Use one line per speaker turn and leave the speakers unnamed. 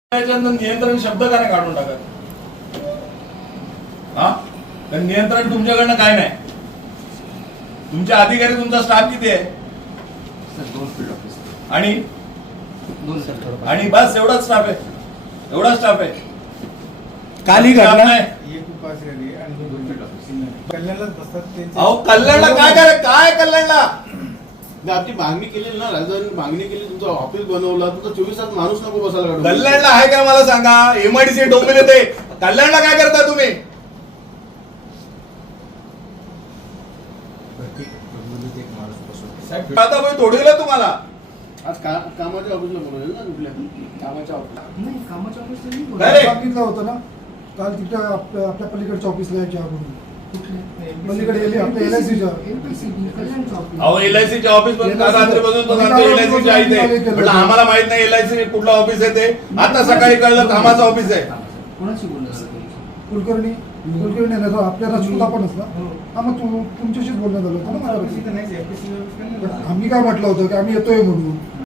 नियंत्रण शब्द का नाही काढून टाकत? हा, तर नियंत्रण तुमच्याकडनं काय नाही. तुमचे अधिकारी, तुमचा स्टाफ किती आहे?
दोन फील्ड ऑफिस
आणि
दोन सेक्टर
आणि बस एवढाच स्टाफ आहे. एवढा स्टाफ आहे.
काल ही घटना
एक उपाधिकारी आणि दोन फील्ड ऑफिस कल्याणलाच बसतात त्यांचे.
अहो, कल्याणला काय करे? काय कल्याणला?
आपली मागणी केली ना, राजधानी मागणी केली, तुमचं ऑफिस बनवलं, तुमचा 24 तास माणूस नको बसायला काढून.
कल्याणला आहे का मला सांगा? एमआयडीसी डोंबिवली येते. कल्याणला काय करता तुम्ही? आता भाई तोडलं तुम्हाला.
आज कामाच्या ऑफिसला बोलवलं ना, कुठल्या
कामाच्या ऑफिसला नाही, कामाच्या ऑफिसला नाही
काय रे?
सांगितलं होतं ना काल तिथं आपल्या पलीकडच्या ऑफिसला यायच्या अगोदर पलीकडे गेली आपल्या एलआयसीच्या
अहो, एलआयसीच्या ऑफिस पण रात्रीपासून तो सांगतो एलआयसीच्या आहे ते. म्हटलं आम्हाला माहित नाही एलआयसी कुठलं ऑफिस आहे ते. आता सकाळी कळलं कामाचं ऑफिस आहे.
कोणाशी बोलणं झालं
कुलकर्णी नाही तर आपल्या राजपूत आपणच ना. हा, मग तुमच्याशीच बोलणं झालं होतं ना
ऑफिस
माझ्या.
इथं नाही, एफपीसी ऑफिस
आम्ही काय म्हटलं होतं की आम्ही येतोय म्हणून.